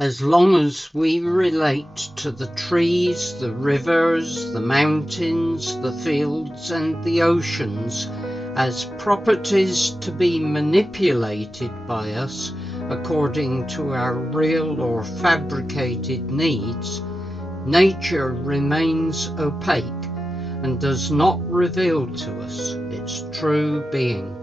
As long as we relate to the trees, the rivers, the mountains, the fields and the oceans as properties to be manipulated by us according to our real or fabricated needs, nature remains opaque and does not reveal to us its true being.